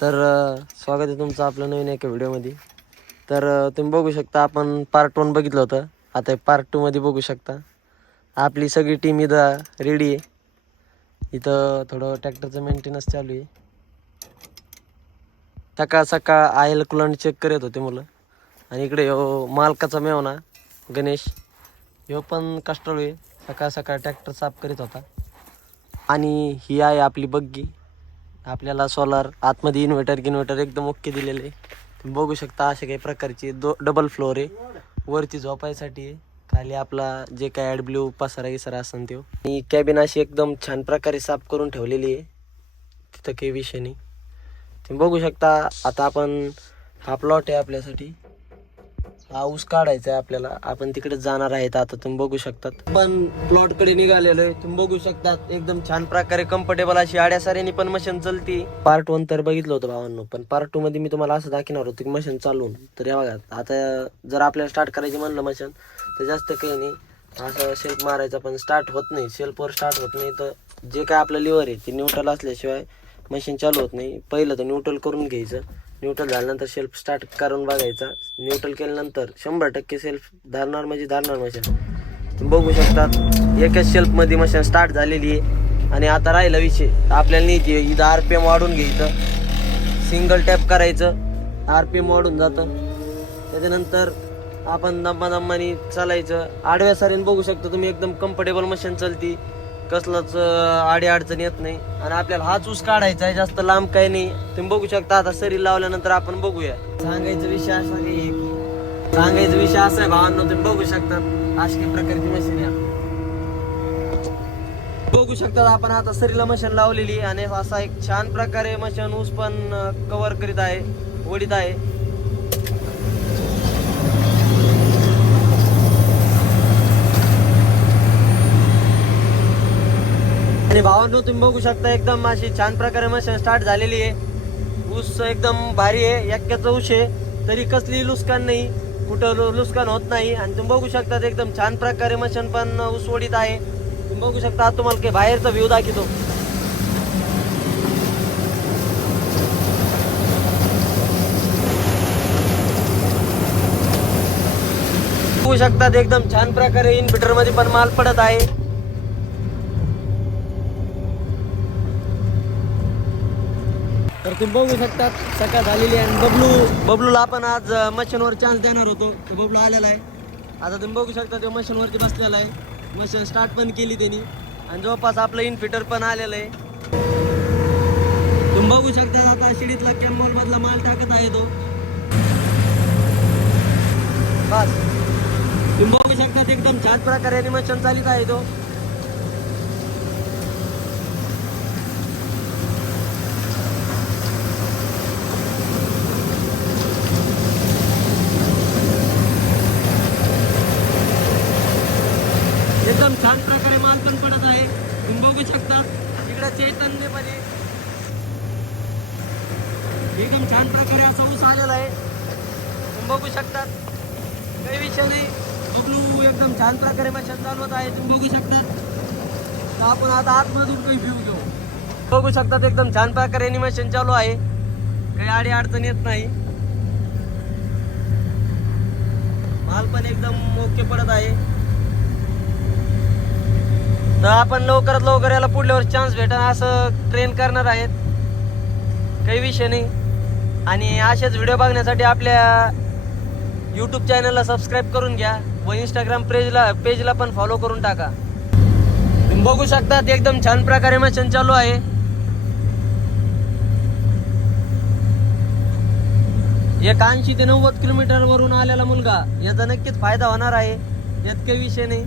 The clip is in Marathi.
तर स्वागत आहे तुमचं आपलं नवीन एका व्हिडिओमध्ये. तर तुम्ही बघू शकता आपण पार्ट 1 बघितलं होतं. आता पार्ट 2 मध्ये बघू शकता आपली सगळी टीम इथं रेडी आहे. इथं थोडं ट्रॅक्टरचं मेंटेनन्स चालू आहे. सकाळ सकाळ आयल कुलांट चेक करत होते मुलं. आणि इकडे हो मालकाचा मेवना गणेश, ह्यो पण कष्टाळू आहे. सकाळ सकाळ ट्रॅक्टर साफ करीत होता. आणि ही आहे आपली बग्गी. आपल्याला सोलार आतमध्ये इन्व्हर्टर एकदम ओके दिलेले आहे. तुम्ही बघू शकता अशा काही प्रकारची डबल फ्लोअर आहे. वरती झोपायसाठी आहे, खाली आपला जे काय ॲडब्ल्यू पसारा गिसारा असेल तो. आणि कॅबिन अशी एकदम छान प्रकारे साफ करून ठेवलेली आहे, तिथं काही विषय नाही. तुम्ही बघू शकता आता आपण हा प्लॉट आहे आपल्यासाठी. हा ऊस काढायचा आहे आपल्याला. आपण तिकडे जाणार आहेत. आता तुम्ही बघू शकतात पण प्लॉट कडे निघालेलो आहे. तुम्ही बघू शकतात एकदम छान प्रकारे कम्फर्टेबल अशी आड्यासाऱ्यानी पण मशीन चलती. पार्ट 1 तर बघितलं होतं भावांनो, पण पार्ट 2 मध्ये मी तुम्हाला असं दाखवणार होतो की मशीन चालवून. तर या बघा आता जर आपल्याला स्टार्ट करायची म्हणलं मशीन तर जास्त काही नाही, असं शेल्फ मारायचा पण स्टार्ट होत नाही. शेल्फवर स्टार्ट होत नाही तर जे काय आपलं लिव्हर आहे ते न्यूट्रल असल्याशिवाय मशीन चालू होत नाही. पहिलं तर न्यूट्रल करून घ्यायचं. न्यूट्रल झाल्यानंतर सेल्फ स्टार्ट करून बघायचा. न्यूट्रल केल्यानंतर 100% सेल्फ धारणार म्हणजे धारणार मशीन. तुम्ही बघू शकतात एकाच सेल्फमध्ये मशीन स्टार्ट झालेली आहे. आणि आता राहिला विषय आपल्याला न्यायची इथं RPM वाढून घ्यायचं. सिंगल टॅप करायचं, RPM वाढून जातं. त्याच्यानंतर आपण दम्मानी चालायचं. आडव्या सारीने बघू शकता तुम्ही एकदम कम्फर्टेबल मशीन चालती, कसलंच आडी अडचण येत नाही. आणि आपल्याला हाच ऊस काढायचा आहे, जास्त लांब काही नाही. तुम्ही बघू शकता आता सरी लावल्यानंतर आपण बघूया. सांगायचा विषय असा आहे भावांनो, तुम्ही बघू शकता अशा प्रकारची मशीन आहे. बघू शकता आपण आता सरीला मशीन लावलेली आणि असा एक छान प्रकारे मशीन ऊस पण कव्हर करीत आहे, ओढीत आहे. आणि भावांनो तुम्ही बघू शकता एकदम अशी छान प्रकारे मशीन स्टार्ट झालेली आहे. ऊस एकदम भारी आहे, एक्क्याचा ऊस आहे तरी कसली लुस्कान नाही, कुठं लुस्कान होत नाही. आणि तुम्ही बघू शकता एकदम छान प्रकारे मशीन पण ऊस ओढीत आहे. तुम्ही बघू शकता तुम्हाला काही बाहेरचा व्ह्यू दाखवतो. बघू शकतात एकदम छान प्रकारे इन्व्हर्टर मध्ये पण माल पडत आहे. तर तुम्ही बघू शकता सकाळ झालेली आहे. आणि बबलूला आपण आज मशीनवर चान्स देणार होतो, बबलू आलेला आहे. आता तुम्ही बघू शकता तो मशीनवरती बसलेला आहे. मशीन स्टार्ट पण केली त्यांनी आणि जवळपास आपलं इन्व्हर्टर पण आलेलं आहे. तुम्ही बघू शकता आता शिडीतला कॅमॉल मधला माल टाकत आहे तो. बस तुम्ही बघू शकता एकदम छान प्रकारे मशीन चालित आहे तो. एकदम छान प्रकारे माल पण पडत आहे. तुम्ही बघू शकता इकडे चैतन्यमध्ये एकदम छान प्रकारे असा ऊस आलेला आहे. तुम्ही बघू शकता काही विषय नाही. बबलू एकदम छान प्रकारे मशीन चालवत आहे. तुम्ही बघू शकता. तर आपण आता आतमधून काही व्ह्यू घेऊ. बघू शकतात एकदम छान प्रकारे मशीन चालू आहे, काही आडी अडचण येत नाही. माल पण एकदम ओके पडत आहे. तर आपण लवकरात लवकर याला पुढल्या वर्षी चान्स भेटेल असं ट्रेन करणार आहेत, काही विषय नाही. आणि असेच व्हिडिओ बघण्यासाठी आपल्या यूट्यूब चॅनलला सबस्क्राईब करून घ्या व इंस्टाग्राम पेजला पण फॉलो करून टाका. तुम्ही बघू शकता एकदम छान प्रकारे मशीन चालू आहे. एक 80 ते 90 किलोमीटर वरून आलेला मुलगा, याचा नक्कीच फायदा होणार आहे, यात काही विषय नाही.